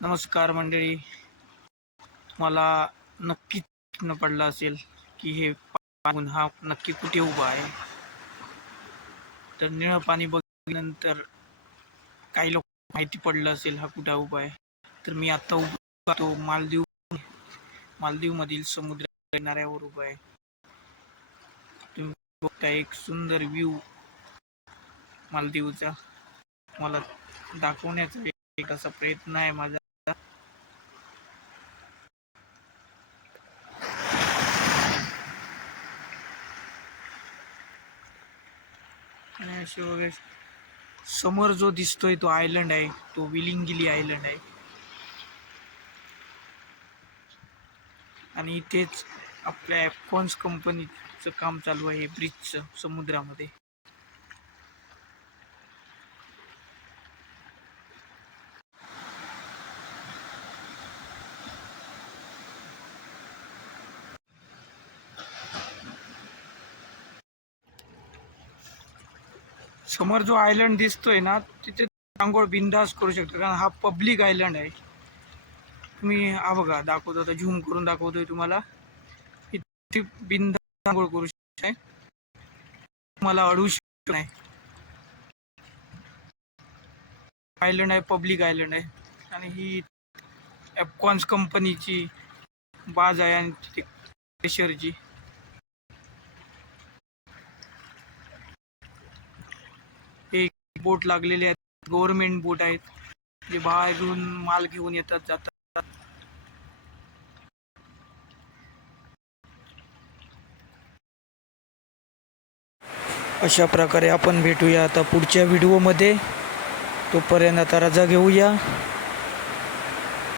नमस्कार मंडळी. मला नक्कीच प्रश्न पडला असेल की हे पाहून हा नक्की कुठे उभा आहे. तर निळं पाणी बघितल्यानंतर काही लोक माहिती पडलं असेल हा कुठे उभा आहे. तर मी आता उभा तो मालदीव मधील समुद्र किनाऱ्यावर उभा आहे. तुम्ही बघता एक सुंदर व्ह्यू मालदीवचा. मला दाखवण्याचा एक असा प्रयत्न आहे माझा. आणि असे वगैरे समोर जो दिसतोय तो आयलंड आहे, तो विलिंगिली आयलंड आहे. आणि इथेच आपल्या ॲपकॉन्स कंपनीचं काम चालू आहे ब्रिजचं समुद्रामध्ये. समोर जो आयलंड दिसतोय ना, तिथे आंघोळ बिंदास करू शकतो, कारण हा पब्लिक आयलंड आहे. तुम्ही हा बघा, दाखवतो आता, झूम करून दाखवतोय तुम्हाला. इथे बिंदास आंघोळ करू शकताय, मला अडवू शकत नाही. आयलंड आहे, पब्लिक आयलंड आहे. आणि ही ॲपकॉन्स कंपनीची बाज आहे आणि तिथे प्रेशरची एक बोट लागलेले आहेत, गव्हर्नमेंट बोट आहेत, जे बाहेरून माल घेऊन येतात जातात. अशा प्रकारे आपण भेटूया आता पुढच्या व्हिडिओमध्ये. तोपर्यंत आता रजा घेऊया.